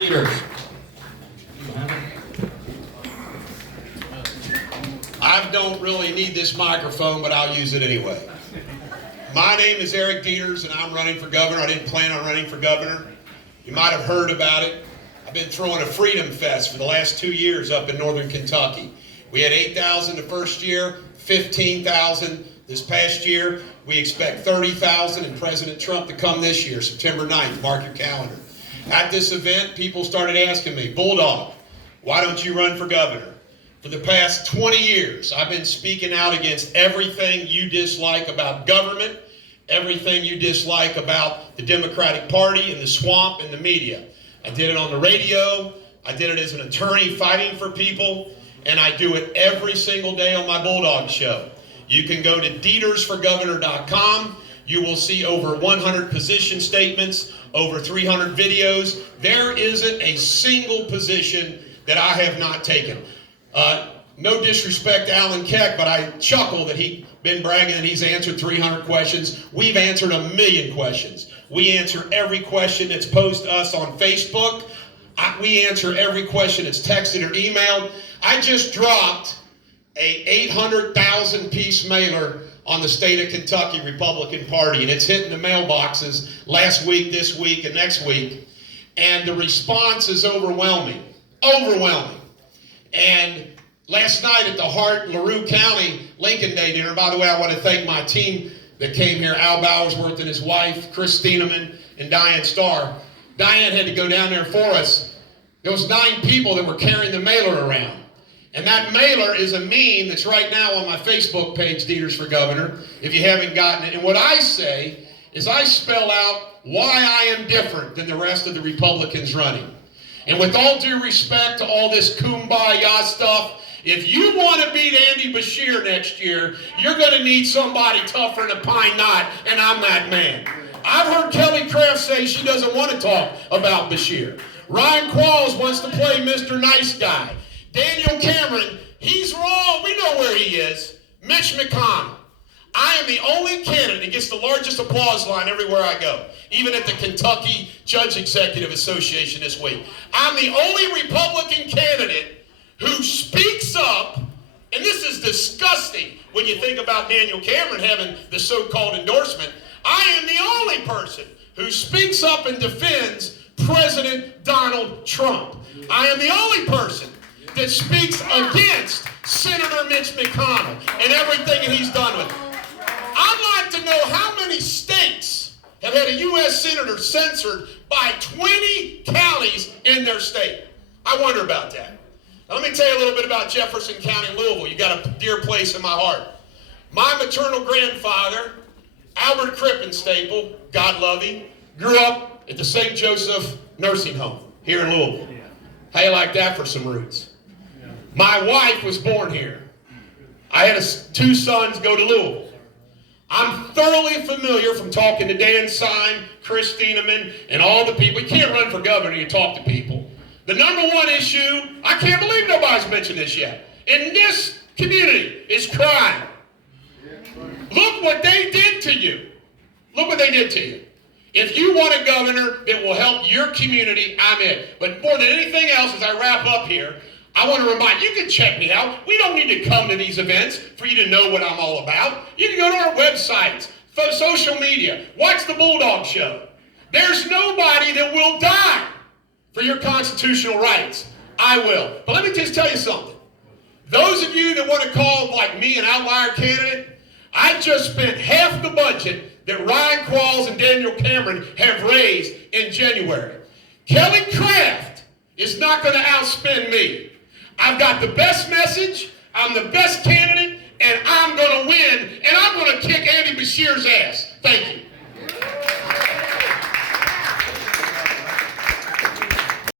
Deters. I don't really need this microphone, but I'll use it anyway. My name is Eric Deters, and I'm running for governor. I didn't plan on running for governor. You might have heard about it. I've been throwing a Freedom Fest for the last 2 years up in northern Kentucky. We had 8,000 the first year, 15,000 this past year. We expect 30,000 and President Trump to come this year, September 9th. Mark your calendar. At this event, people started asking me, Bulldog, why don't you run for governor? For the past 20 years, I've been speaking out against everything you dislike about government, everything you dislike about the Democratic Party and the swamp and the media. I did it on the radio, I did it as an attorney fighting for people, and I do it every single day on my Bulldog show. You can go to detersforgovernor.com. You will see over 100 position statements, over 300 videos. There isn't a single position that I have not taken. No disrespect to Alan Keck, but I chuckle that he's been bragging that he's answered 300 questions. We've answered 1 million questions. We answer every question that's posed to us on Facebook. We answer every question that's texted or emailed. I just dropped a 800,000 piece mailer on the state of Kentucky Republican Party, and it's hitting the mailboxes last week, this week, and next week. And the response is overwhelming. Overwhelming. And last night at the Hart LaRue County Lincoln Day dinner, by the way, I want to thank my team that came here, Al Bowersworth and his wife, Chris Steeneman, and Diane Starr. Diane had to go down there for us. There was 9 people that were carrying the mailer around. And that mailer is a meme that's right now on my Facebook page, Deters for Governor, if you haven't gotten it. And what I say is I spell out why I am different than the rest of the Republicans running. And with all due respect to all this kumbaya stuff, if you want to beat Andy Beshear next year, you're going to need somebody tougher than a pine knot, and I'm that man. I've heard Kelly Craft say she doesn't want to talk about Beshear. Ryan Qualls wants to play Mr. Nice Guy. Daniel Cameron, he's wrong. We know where he is. Mitch McConnell. I am the only candidate that gets the largest applause line everywhere I go, even at the Kentucky Judge Executive Association this week. I'm the only Republican candidate who speaks up, and this is disgusting when you think about Daniel Cameron having the so-called endorsement. I am the only person who speaks up and defends President Donald Trump. I am the only person that speaks against Senator Mitch McConnell and everything that he's done with it. I'd like to know how many states have had a U.S. senator censored by 20 counties in their state. I wonder about that. Now, let me tell you a little bit about Jefferson County, Louisville. You got a dear place in my heart. My maternal grandfather, Albert Krippenstapel, God love him, grew up at the St. Joseph Nursing Home here in Louisville. How you like that for some roots? My wife was born here. I had 2 sons go to Louisville. I'm thoroughly familiar from talking to Dan Syme, Chris Steeneman, and all the people. You can't run for governor, you talk to people. The number one issue, I can't believe nobody's mentioned this yet, in this community is crime. Look what they did to you. Look what they did to you. If you want a governor that will help your community, I'm in. But more than anything else, as I wrap up here, I want to remind you, can check me out. We don't need to come to these events for you to know what I'm all about. You can go to our websites, social media, watch the Bulldog Show. There's nobody that will die for your constitutional rights. I will. But let me just tell you something. Those of you that want to call like me an outlier candidate, I just spent half the budget that Ryan Qualls and Daniel Cameron have raised in January. Kelly Craft is not going to outspend me. I've got the best message, I'm the best candidate, and I'm going to win, and I'm going to kick Andy Beshear's ass. Thank you.